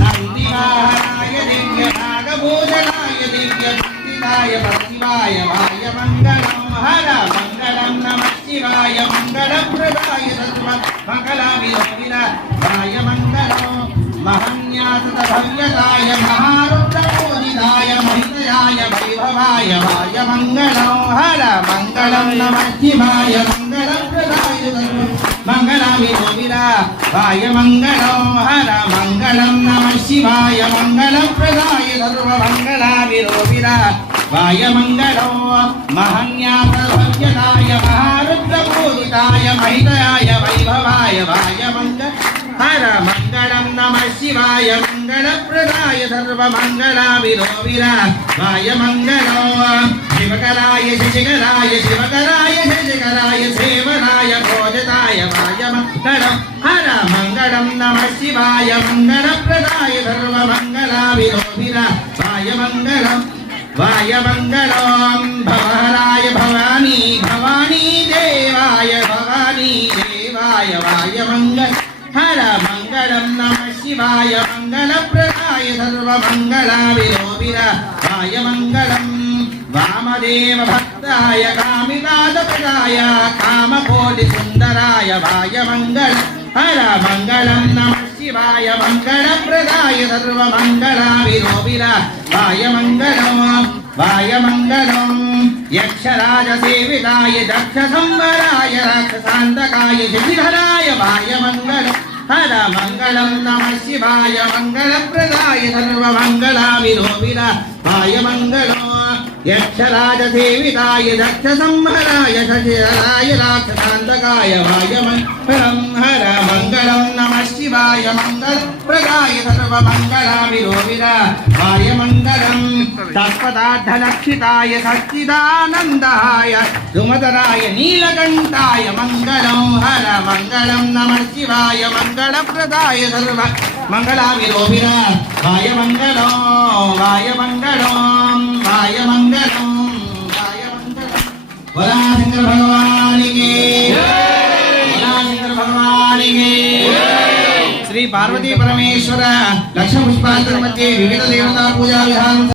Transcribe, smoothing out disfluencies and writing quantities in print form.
नंदिवाहनाय दिव्य नागभूषणाय दिव्य वंदिताय शिवाय वाय मंगलम हर मंगलम नमः शिवाय मंगलप्रदाय सर्व मंगलाविराय मंगलम महन्यासत भव्यताय महारुद्रपूजिताय महितयाय वैभवाय वाय मंगलम हर मंगलम नमः शिवाय मंगलप्रदाय सर्व मंगलाविराय मंगलम हर मंगलम नमः शिवाय मंगलप्रदाय सर्व मंगलाविराय मंगलम महन्यासत भव्यताय महारुद्रपूजिताय महितयाय वैभवाय वाय मंगल हर मंगलम नमः शिवाय मंगलप्रदाय सर्व मंगलाविराय मंगलम शिवकराय शशिकराय शिवकराय शशिकराय सेवराय भोजताय वाय मंगलम हर मंगलम नमः शिवाय मंगलप्रदाय सर्व मंगलाविराय मंगलम वाय मंगलम भवहराय भवानी भवानी देवाय वाय मंगल हर मंगलम नमः शिवाय मंगलप्रदाय सर्व मंगलाविराय मंगलम वामदेव भक्ताय कामिनादप्रदाय कामकोटि सुंदराय वाय मंगल हर मंगलम नमः शिवाय मंगलप्रदाय सर्व मंगलाविराय मंगलम वाय मंगलम यक्षराज सेविताय दक्ष संवराय राक्षसान्तकाय शशिधराय वाय मंगलम हर मंगलम नमः शिवाय मंगलप्रदाय सर्व मंगलाविराय मंगलम यक्षराज सेविताय दक्ष संवराय शशिधराय राक्षसान्तकाय वाय मंगलम हर मंगलम नमः शिवाय मंगलप्रदाय सर्व मंगलाविराय मंगलम तत्पदार्थलक्षिताय सच्चिदानन्दाय सुमधराय नीलकण्ठाय मंगलम हर मंगलम नमः शिवाय मंगलप्रदाय सर्व मंगलाविराय मंगलम वाय मंगलम वाय मंगलम वाय मंगलम बोला शंकर भगवान की बोला शंकर भगवान की श्री पार्वती परमेश्वर लक्ष्मी पुष्पांतर मध्ये विविध देवता पूजा विधान